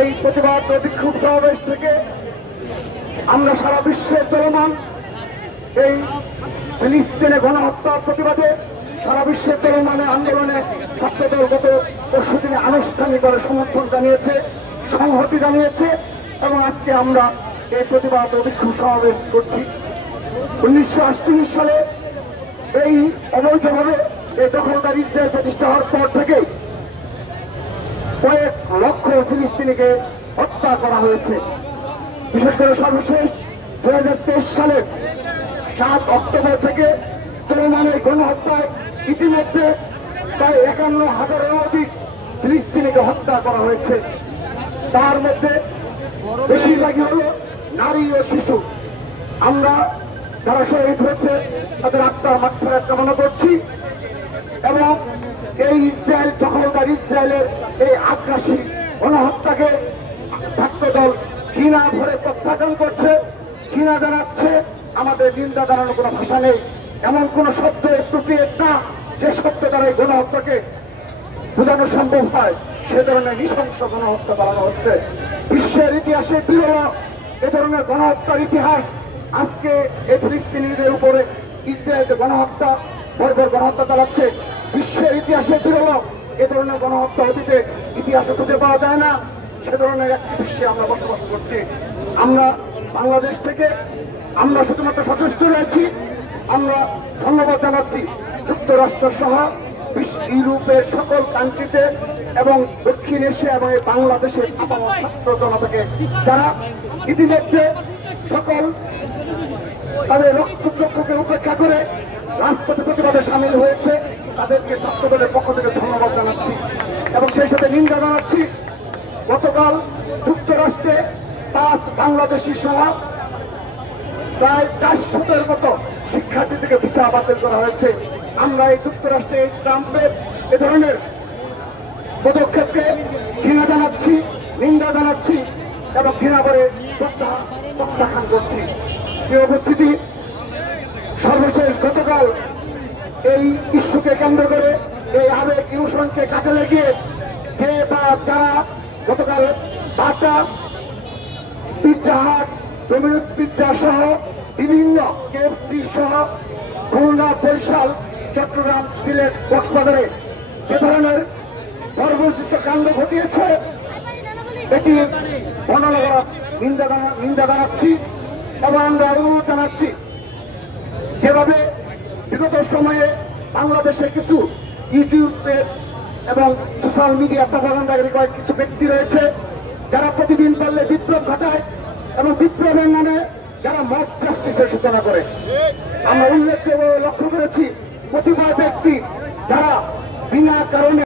এই প্রতিবাদ ও বিক্ষোভ সমাবেশ থেকে আমরা সারা বিশ্বে চলমান এই ফিলিস্তিনে গণহত্যার প্রতিবাদে সারা বিশ্বের চলমান আন্দোলনে ছাত্রদল গত পরশুদিনে আনুষ্ঠানিকভাবে সমর্থন জানিয়েছে, সংহতি জানিয়েছে এবং আজকে আমরা এই প্রতিবাদ ও বিক্ষোভ সমাবেশ করছি। 1948 সালে এই অবৈধভাবে এই দখলদার ইসরায়েল প্রতিষ্ঠা হওয়ার পর থেকে কয়েক লক্ষ ফিলিস্তিনিকে হত্যা করা হয়েছে। বিশেষ করে সর্বশেষ 2023 সালের 7 অক্টোবর থেকে চলমান এই গণহত্যায় ইতিমধ্যে প্রায় 51,000-এরও অধিক ফিলিস্তিনিকে হত্যা করা হয়েছে। তার মধ্যে বেশিরভাগই হল নারী ও শিশু। আমরা যারা শহীদ হয়েছে তাদের আত্মার মাগফিরাত কামনা করছি এবং এই ইসরায়েল দখলদার ইসরায়েলের এই আগ্রাসী গণহত্যাকে ছাত্রদল ঘৃণা ভরে প্রত্যাখ্যান করছে, ঘৃণা জানাচ্ছে। আমাদের নিন্দা জানানোর কোনো ভাষা নেই, এমন কোন শব্দ অ্যাপ্রোপ্রিয়েট না যে শব্দ দ্বারা এই গণহত্যাকে বোঝানো সম্ভব হয়। সে ধরনের নৃশংস গণহত্যা চালানো হচ্ছে। বিশ্বের ইতিহাসে বিরল এ ধরনের গণহত্যার ইতিহাস। আজকে এই ফিলিস্তিনিদের উপরে ইসরায়েল যে গণহত্যা, বর্বর গণহত্যা চালাচ্ছে, বিশ্বের ইতিহাসে বিরল। এ ধরনের গণহত্যা অতীতে ইতিহাসে খুঁজে পাওয়া যায় না। সে ধরনের একটি বিশ্বে আমরা বসবাস করছি। আমরা বাংলাদেশ থেকে আমরা শুধুমাত্র সচেষ্ট রয়েছি। আমরা ধন্যবাদ জানাচ্ছি যুক্তরাষ্ট্র সহ ইউরোপের সকল কান্ট্রিতে এবং দক্ষিণ এশিয়া এবং বাংলাদেশের ছাত্র জনতাকে যারা ইতিমধ্যে সকল তাদের রক্তচক্ষুকে উপেক্ষা করে রাজপথে প্রতিবাদে সামিল হয়েছে। তাদেরকে ছাত্রদলের পক্ষ থেকে ধন্যবাদ জানাচ্ছি এবং সেই সাথে নিন্দা জানাচ্ছি গতকাল যুক্তরাষ্ট্রে 5 বাংলাদেশি সহ প্রায় 400-এর মতো শিক্ষার্থী থেকে ভিসা বাতিল করা হয়েছে। আমরা এই যুক্তরাষ্ট্রে ট্রাম্পের এ ধরনের পদক্ষেপকে ঘৃণা জানাচ্ছি, নিন্দা জানাচ্ছি এবং ঘৃণা করে প্রত্যাখ্যান করছি। প্রিয় উপস্থিতি, সর্বশেষ গতকাল এই ইস্যুকে কেন্দ্র করে এই আবেগ ইমোশনকে কাজে লাগিয়ে যে বা যারা গতকাল বাটা, পিৎজা হাট, ডোমিনোস পিৎজা সহ বিভিন্ন কেএফসি সহ খুলনা, বরিশাল, চট্টগ্রাম, সিলেট, কক্সবাজারে যে ধরনের বর্বরচিত কাণ্ড ঘটিয়েছে এটি বর্ণনা করা নিন্দা জানাচ্ছি এবং আমরা অনুরোধ জানাচ্ছি যেভাবে বিগত সময়ে বাংলাদেশে কিছু ইউটিউবের এবং সোশ্যাল মিডিয়া প্রপাগান্ডাকারী কয়েক কিছু ব্যক্তি রয়েছে যারা প্রতিদিন পারলে বিপ্লব ঘটায় এবং বিপ্লবের নামে যারা মব জাস্টিসের সূচনা করে। আমরা উল্লেখযোগ্য লক্ষ্য করেছি কতিপয় ব্যক্তি যারা বিনা কারণে